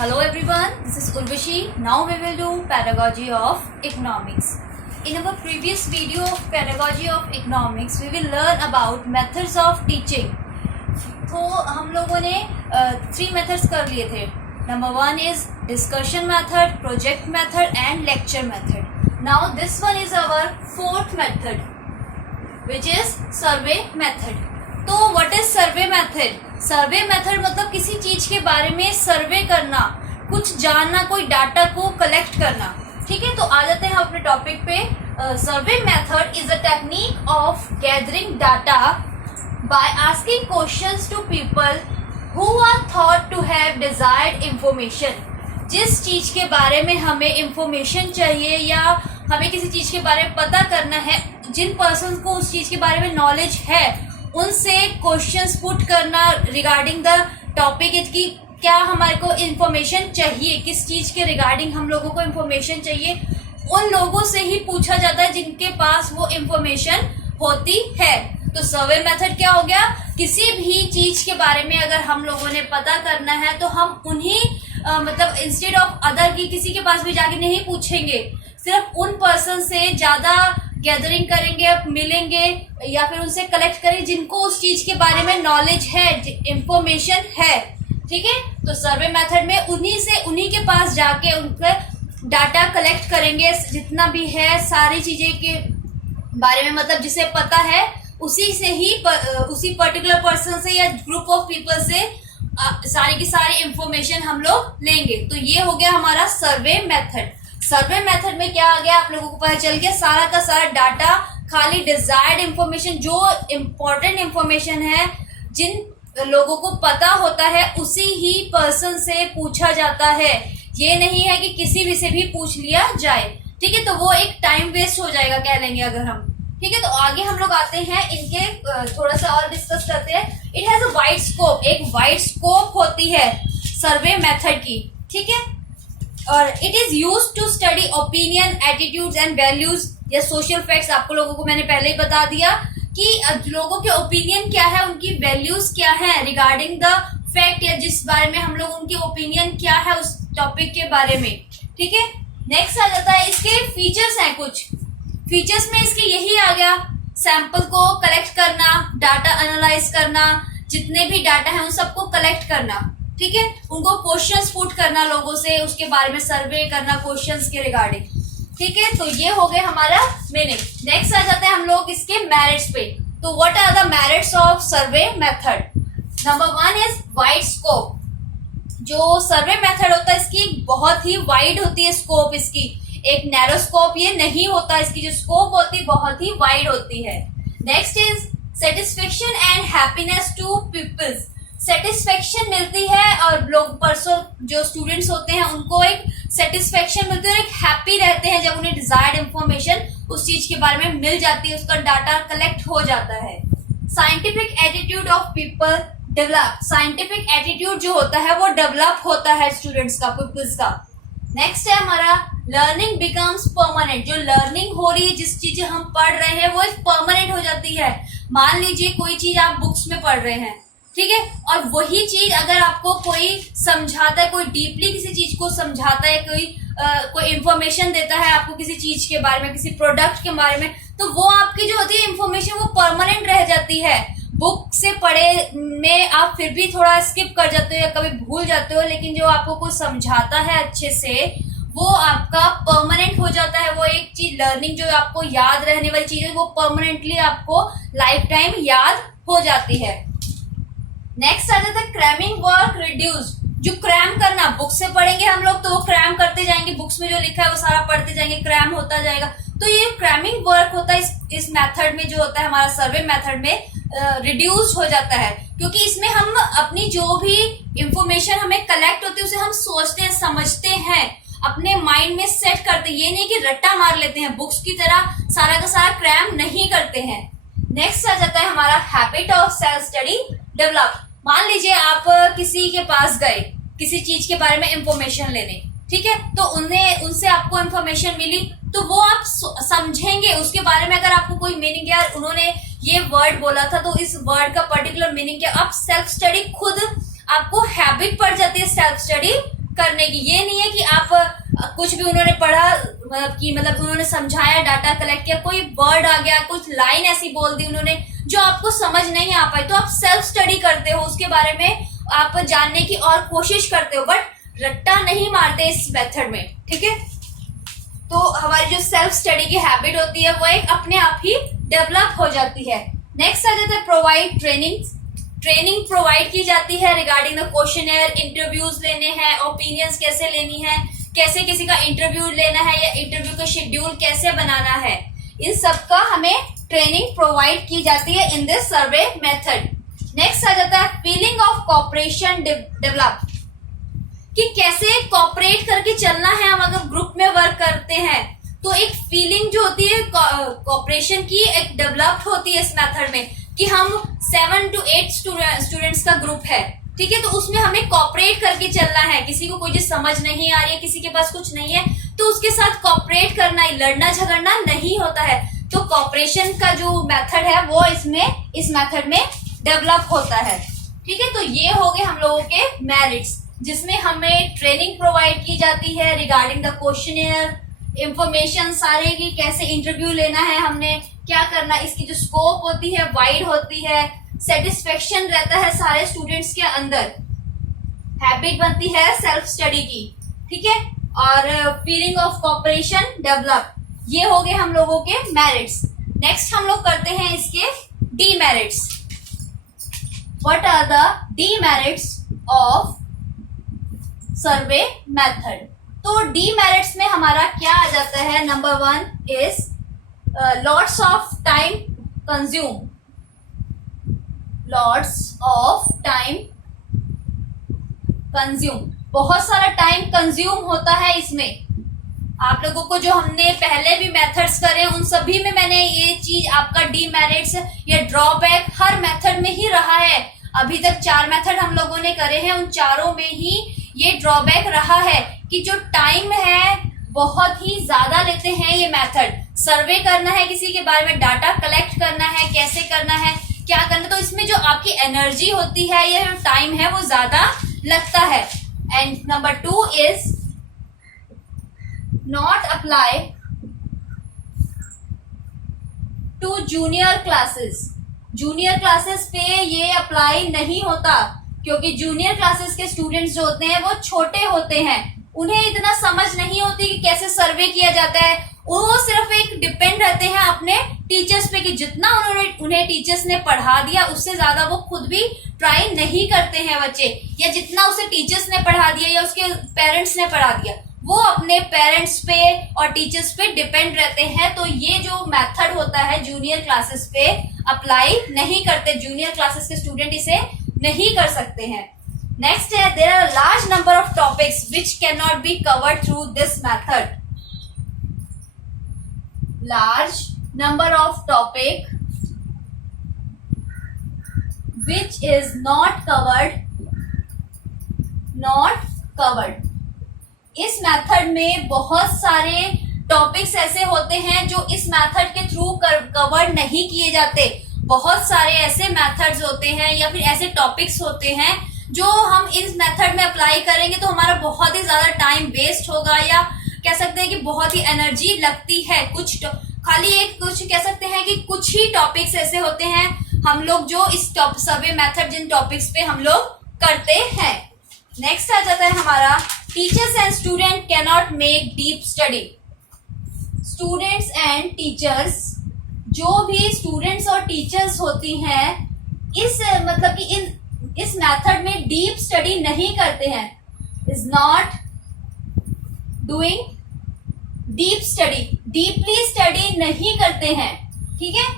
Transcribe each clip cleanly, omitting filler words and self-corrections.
Hello everyone, this is Urvashi. Now we will do pedagogy of economics. In our previous video of pedagogy of economics, we will learn about methods of teaching. तो हम लोगों ने 3 methods कर लिए थे. Number 1 is discussion method, project method and lecture method. Now this one is our 4th method, which is survey method. तो what is survey method? Survey method मतलब किसी चीज के बारे में सर्वे करना, कुछ जानना, कोई डाटा को कलेक्ट करना. ठीक है, तो आ जाते हैं अपने टॉपिक पे. Survey method is a technique of gathering data by asking questions to people who are thought to have desired information. जिस चीज के बारे में हमें इंफॉर्मेशन चाहिए या हमें किसी चीज के बारे में पता करना है, जिन पर्सन को उस चीज के बारे में नॉलेज है, उनसे क्वेश्चंस पुट करना रिगार्डिंग द टॉपिक कि क्या हमारे को इन्फॉर्मेशन चाहिए, किस चीज के रिगार्डिंग हम लोगों को इन्फॉर्मेशन चाहिए. उन लोगों से ही पूछा जाता है जिनके पास वो इन्फॉर्मेशन होती है. तो सर्वे मेथड क्या हो गया? किसी भी चीज के बारे में अगर हम लोगों ने पता करना है तो हम उन्हीं मतलब इंस्टेड ऑफ अदर की किसी के पास भी जाके नहीं पूछेंगे, सिर्फ उन पर्सन से ज्यादा गैदरिंग करेंगे, मिलेंगे या फिर उनसे कलेक्ट करेंगे जिनको उस चीज के बारे में नॉलेज है, इंफॉर्मेशन है. ठीक है, तो सर्वे मेथड में उन्हीं के पास जाके उनके डाटा कलेक्ट करेंगे, जितना भी है सारी चीजें के बारे में, मतलब जिसे पता है उसी से ही उसी पर्टिकुलर पर्सन से या ग्रुप ऑफ पीपल से सारी की सारी इंफॉर्मेशन हम लोग लेंगे. तो ये हो गया हमारा सर्वे मेथड. सर्वे मेथड में क्या आ गया, आप लोगों को पता चल गया, सारा का सारा डाटा खाली डिजायर्ड इंफॉर्मेशन, जो इम्पोर्टेंट इंफॉर्मेशन है, जिन लोगों को पता होता है उसी ही पर्सन से पूछा जाता है. ये नहीं है कि किसी भी से भी पूछ लिया जाए. ठीक है, तो वो एक टाइम वेस्ट हो जाएगा कह लेंगे अगर हम. ठीक है, तो आगे हम लोग आते हैं, इनके थोड़ा सा और डिस्कस करते हैं. It has a wide scope, एक वाइड स्कोप होती है सर्वे मेथड की. ठीक है, और it is use to study opinion, attitudes and values या सोशल फैक्ट्स. आपको लोगों को मैंने पहले ही बता दिया कि लोगों के ओपिनियन क्या है, उनकी वैल्यूज क्या है रिगार्डिंग द फैक्ट, या जिस बारे में हम लोग उनके ओपिनियन क्या है उस टॉपिक के बारे में. ठीक है, नेक्स्ट आ जाता है इसके फीचर्स हैं. कुछ फीचर्स में इसके यही आ गया, सैंपल को कलेक्ट करना, डाटा एनालाइज करना, जितने भी डाटा है उन सबको कलेक्ट करना. ठीक है, उनको क्वेश्चंस पुट करना लोगों से, उसके बारे में सर्वे करना क्वेश्चंस के रिगार्डिंग. ठीक है, तो ये हो गया हमारा मीनिंग. नेक्स्ट आ जाते हैं हम लोग इसके मेरिट्स पे. तो what are the merits of survey method? Number 1 is wide scope. जो सर्वे मेथड होता है इसकी बहुत ही वाइड होती है स्कोप. इसकी एक नैरो स्कोप ये नहीं होता, इसकी जो स्कोप होती है बहुत ही वाइड होती है. Next is satisfaction and happiness to peoples. Satisfaction मिलती है और लोग पर्सन जो स्टूडेंट्स होते हैं उनको एक सेटिस्फेक्शन मिलती है और एक हैप्पी रहते हैं जब उन्हें डिजायर्ड इंफॉर्मेशन उस चीज के बारे में मिल जाती है, उसका डाटा कलेक्ट हो जाता है. Scientific attitude of people develop. Scientific attitude जो होता है वो डेवलप होता है स्टूडेंट्स का, पीपल्स का. नेक्स्ट है हमारा लर्निंग बिकम्स परमानेंट. जो लर्निंग हो रही है, जिस चीज हम पढ़ रहे हैं वो परमानेंट हो जाती है. मान लीजिए कोई चीज आप बुक्स में पढ़ रहे हैं, ठीक है, और वही चीज अगर आपको कोई समझाता है, कोई डीपली किसी चीज को समझाता है, कोई इंफॉर्मेशन देता है आपको किसी चीज के बारे में, किसी प्रोडक्ट के बारे में, तो वो आपकी जो होती है इंफॉर्मेशन वो परमानेंट रह जाती है. बुक से पढ़े में आप फिर भी थोड़ा स्किप कर जाते हो या कभी भूल जाते हो, लेकिन जो आपको कुछ समझाता है अच्छे से वो आपका परमानेंट हो जाता है. वो एक चीज लर्निंग जो आपको याद रहने वाली चीज है वो परमानेंटली आपको लाइफ टाइम याद हो जाती है. नेक्स्ट आ जाता है क्रैमिंग वर्क रिड्यूस. जो क्रैम करना, बुक से पढ़ेंगे हम लोग तो वो क्रैम करते जाएंगे, बुक्स में जो लिखा है वो सारा पढ़ते जाएंगे, क्रैम होता जाएगा. तो ये क्रैमिंग वर्क होता है इस मेथड में, जो होता है हमारा सर्वे मेथड में रिड्यूस हो जाता है, क्योंकि इसमें हम अपनी जो भी इंफॉर्मेशन हमें कलेक्ट होती है उसे हम सोचते हैं, समझते हैं, अपने माइंड में सेट करते हैं. ये नहीं कि रट्टा मार लेते हैं, बुक्स की तरह सारा का सारा क्रैम नहीं करते हैं. नेक्स्ट आ जाता है हमारा habit of self study develop. मान लीजिए आप किसी के पास गए किसी चीज के बारे में इंफॉर्मेशन लेने, ठीक है, तो उनसे आपको इंफॉर्मेशन मिली तो वो आप समझेंगे उसके बारे में. अगर आपको कोई मीनिंग, यार उन्होंने ये वर्ड बोला था तो इस वर्ड का पर्टिकुलर मीनिंग क्या, आप सेल्फ स्टडी खुद आपको हैबिट पड़ जाती है सेल्फ स्टडी करने की। ये नहीं है कि आप कुछ भी उन्होंने पढ़ा मतलब उन्होंने समझाया, डाटा कलेक्ट किया, कोई वर्ड आ गया, कुछ लाइन ऐसी बोल दी उन्होंने जो आपको समझ नहीं आ पाई, तो आप सेल्फ स्टडी करते हो, उसके बारे में आप जानने की और कोशिश करते हो, बट रट्टा नहीं मारते इस मेथड में। ठीक है, तो हमारी जो सेल्फ स्टडी की हैबिट होती है वो एक अपने आप ही डेवलप हो जाती है। नेक्स्ट आ जाता है प्रोवाइड ट्रेनिंग प्रोवाइड की जाती है रिगार्डिंग द क्वेश्चनर, इंटरव्यूज लेने हैं, ओपिनियंस कैसे लेनी है, कैसे किसी का इंटरव्यू लेना है या इंटरव्यू का शेड्यूल कैसे बनाना है, इन सब का हमें ट्रेनिंग प्रोवाइड की जाती है in this survey method. Next आ जाता है फीलिंग ऑफ कोऑपरेशन डेवलप, कि कैसे कोऑपरेट करके चलना है। हम अगर ग्रुप में वर्क करते हैं तो एक फीलिंग जो होती है कोऑपरेशन की एक डेवलप्ड होती है इस मेथड में, कि हम 7 to 8 स्टूडेंट्स का ग्रुप है, ठीक है, तो उसमें हमें कोऑपरेट करके चलना है। किसी को कोई चीज समझ नहीं आ रही है, किसी के पास कुछ नहीं है, तो उसके साथ कोऑपरेट करना ही, लड़ना झगड़ना नहीं होता है। तो कोऑपरेशन का जो मेथड है वो इस मेथड में डेवलप होता है। ठीक है, तो ये हो गए हम लोगों के मेरिट्स, जिसमें हमें ट्रेनिंग प्रोवाइड की जाती है रिगार्डिंग द क्वेश्चनियर, इंफॉर्मेशन सारे की, कैसे इंटरव्यू लेना है, हमने क्या करना, इसकी जो स्कोप होती है वाइड होती है, सेटिस्फेक्शन रहता है सारे स्टूडेंट्स के अंदर, हैबिट बनती है सेल्फ स्टडी की। ठीक है, और फीलिंग ऑफ कोऑपरेशन डेवलप, ये हो गए हम लोगों के मेरिट्स। नेक्स्ट हम लोग करते हैं इसके demerits. What are the demerits of survey method? तो डीमेरिट्स में हमारा क्या आ जाता है? Number 1 is lots of time consume, lots of time consume, बहुत सारा टाइम कंज्यूम होता है इसमें। आप लोगों को जो हमने पहले भी मेथड्स करे उन सभी में मैंने ये चीज आपका डीमेरिट्स या ड्रॉबैक हर मेथड में ही रहा है। अभी तक 4 मेथड हम लोगों ने करे हैं, उन चारों में ही ये ड्रॉबैक रहा है कि जो टाइम है बहुत ही ज्यादा लेते हैं ये मेथड। सर्वे करना है, किसी के बारे में डाटा कलेक्ट करना है, कैसे करना है, क्या करना, तो इसमें जो आपकी एनर्जी होती है या जो टाइम है वो ज्यादा लगता है। And number 2 is not apply to junior classes. Junior classes पे ये अप्लाई नहीं होता, क्योंकि जूनियर क्लासेस के स्टूडेंट्स जो होते हैं वो छोटे होते हैं, उन्हें इतना समझ नहीं होती कि कैसे सर्वे किया जाता है। वो सिर्फ एक डिपेंड रहते हैं अपने टीचर्स पे कि जितना उन्हें टीचर्स ने पढ़ा दिया उससे ज्यादा वो खुद भी ट्राई नहीं करते हैं बच्चे, या जितना उसे टीचर्स ने पढ़ा दिया या उसके पेरेंट्स ने पढ़ा दिया वो अपने पेरेंट्स पे और टीचर्स पे डिपेंड रहते हैं। तो ये जो मेथड होता है जूनियर क्लासेस पे अप्लाई नहीं करते, जूनियर क्लासेस के स्टूडेंट इसे नहीं कर सकते हैं। नेक्स्ट है there are large number of topics which can not be covered through this method. Large number of topic which is not covered. इस मेथड में बहुत सारे टॉपिक्स ऐसे होते हैं जो इस मेथड के थ्रू कवर नहीं किए जाते। बहुत सारे ऐसे मेथड्स होते हैं या फिर ऐसे टॉपिक्स होते हैं जो हम इस मेथड में अप्लाई करेंगे तो हमारा बहुत ही ज्यादा टाइम वेस्ट होगा, या कह सकते हैं कि बहुत ही एनर्जी लगती है। कुछ कह सकते हैं कि कुछ ही टॉपिक्स ऐसे होते हैं हम लोग जो इस सर्वे मेथड जिन टॉपिक्स पे हम लोग करते हैं। नेक्स्ट आ जाता है हमारा teachers and student can not make deep study. Students and teachers, जो भी स्टूडेंट्स और टीचर्स होती हैं इस मेथड में डीप स्टडी नहीं करते हैं, is not doing deep study, deeply study नहीं करते हैं। ठीक है,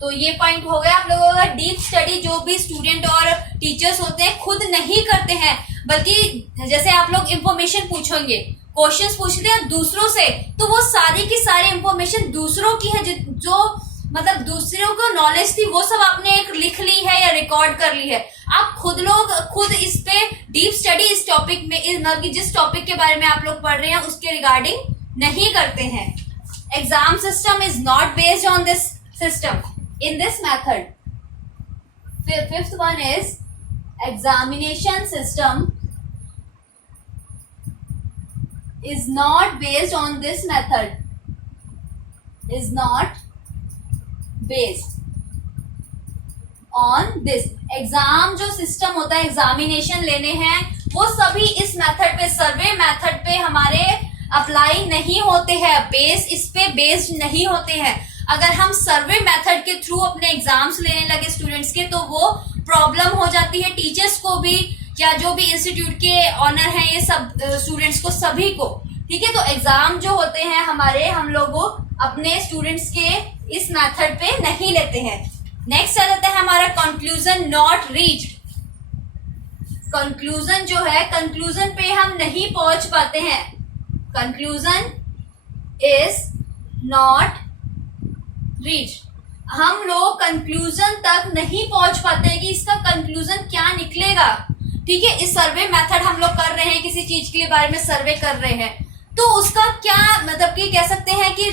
तो ये पॉइंट हो गया आप लोगों का। डीप स्टडी जो भी स्टूडेंट और टीचर्स होते हैं खुद नहीं करते हैं, बल्कि जैसे आप लोग इंफॉर्मेशन पूछेंगे, क्वेश्चंस पूछते हैं दूसरों से, तो वो सारी की सारी इंफॉर्मेशन दूसरों की है, जो मतलब दूसरों को नॉलेज थी वो सब आपने एक लिख ली है या रिकॉर्ड कर ली है। आप खुद इस पे डीप स्टडी इस टॉपिक में जिस टॉपिक के बारे में आप लोग पढ़ रहे हैं उसके रिगार्डिंग नहीं करते हैं। Exam system is not based on this system in this method. Fifth one is examination system is not based on this method, is not based on this. Exam जो सिस्टम होता है, एग्जामिनेशन लेने हैं, वो सभी इस मेथड पे, survey method पे हमारे अप्लाई नहीं होते हैं, बेस इस पे बेस्ड नहीं होते हैं. अगर हम सर्वे मेथड के थ्रू अपने एग्जाम्स लेने लगे स्टूडेंट्स के, तो वो प्रॉब्लम हो जाती है टीचर्स को भी, या जो भी इंस्टीट्यूट के ऑनर हैं, ये सब स्टूडेंट्स को, सभी को. ठीक है, तो एग्जाम जो होते हैं हमारे, हम लोग अपने स्टूडेंट्स के इस मेथड पे नहीं लेते हैं. नेक्स्ट आ जाता है हमारा कंक्लूजन नॉट रीच्ड. कंक्लूजन जो है, कंक्लूजन पे हम नहीं पहुंच पाते हैं. Conclusion is not reached. हम लोग कंक्लूजन तक नहीं पहुंच पाते हैं कि इसका कंक्लूजन क्या निकलेगा. ठीक है, इस सर्वे मेथड हम लोग कर रहे हैं, किसी चीज के बारे में सर्वे कर रहे हैं, तो उसका क्या मतलब कि कह सकते हैं कि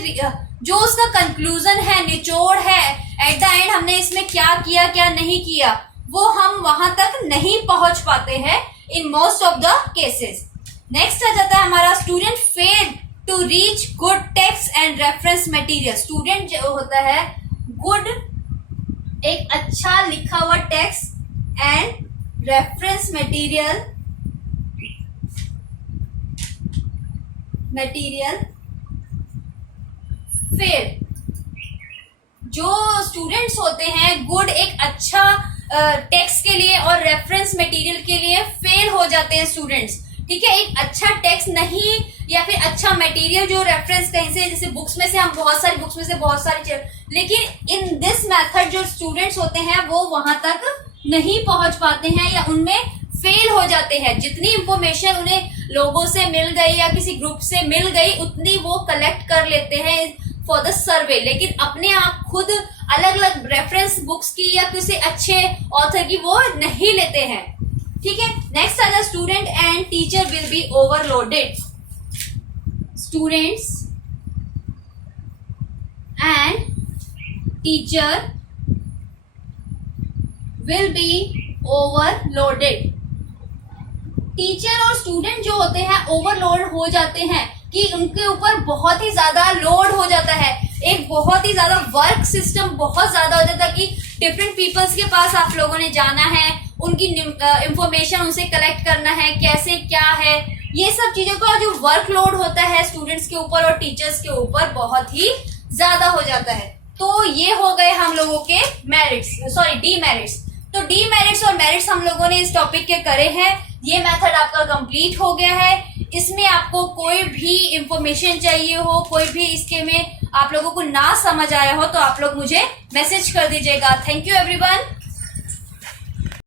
जो उसका कंक्लूजन है, निचोड़ है, एट द एंड हमने इसमें क्या किया क्या नहीं किया, वो हम वहां तक नहीं पहुंच पाते हैं in most of the cases. Next आ जाता है हमारा student fail to reach good text and reference material. Student जो होता है, गुड एक अच्छा लिखा हुआ text and reference material fail. जो स्टूडेंट्स होते हैं, गुड एक अच्छा टेक्स्ट के लिए और रेफरेंस मटेरियल के लिए फेल हो जाते हैं स्टूडेंट्स. ठीक है, एक अच्छा टेक्स्ट नहीं, या फिर अच्छा मटेरियल जो रेफरेंस कहीं से, जैसे बुक्स में से हम बहुत सारी बुक्स में से बहुत सारी, लेकिन इन दिस मेथड जो स्टूडेंट्स होते हैं वो वहां तक नहीं पहुंच पाते हैं, या उनमें फेल हो जाते हैं. जितनी इंफॉर्मेशन उन्हें लोगों से मिल गई या किसी ग्रुप से मिल गई, उतनी वो कलेक्ट कर लेते हैं फॉर द सर्वे, लेकिन अपने आप खुद अलग अलग रेफरेंस बुक्स की या किसी अच्छे ऑथर की वो नहीं लेते हैं. ठीक है, नेक्स्ट आता है student and teacher will be overloaded. Students and teacher will be overloaded. Teacher और स्टूडेंट जो होते हैं ओवरलोड हो जाते हैं, कि उनके ऊपर बहुत ही ज्यादा लोड हो जाता है, एक बहुत ही ज्यादा वर्क सिस्टम बहुत ज्यादा हो जाता है, कि डिफरेंट पीपल्स के पास आप लोगों ने जाना है, उनकी इंफॉर्मेशन उनसे कलेक्ट करना है, कैसे क्या है, ये सब चीजों का जो वर्कलोड होता है स्टूडेंट्स के ऊपर और टीचर्स के ऊपर बहुत ही ज्यादा हो जाता है. तो ये हो गए हम लोगों के मेरिट्स, सॉरी डीमेरिट्स. तो डीमेरिट्स और मेरिट्स हम लोगों ने इस टॉपिक के करे हैं. ये मेथड आपका कंप्लीट हो गया है. इसमें आपको कोई भी इंफॉर्मेशन चाहिए हो, कोई भी इसके में आप लोगों को ना समझ आया हो, तो आप लोग मुझे मैसेज कर दीजिएगा. Thank you everyone.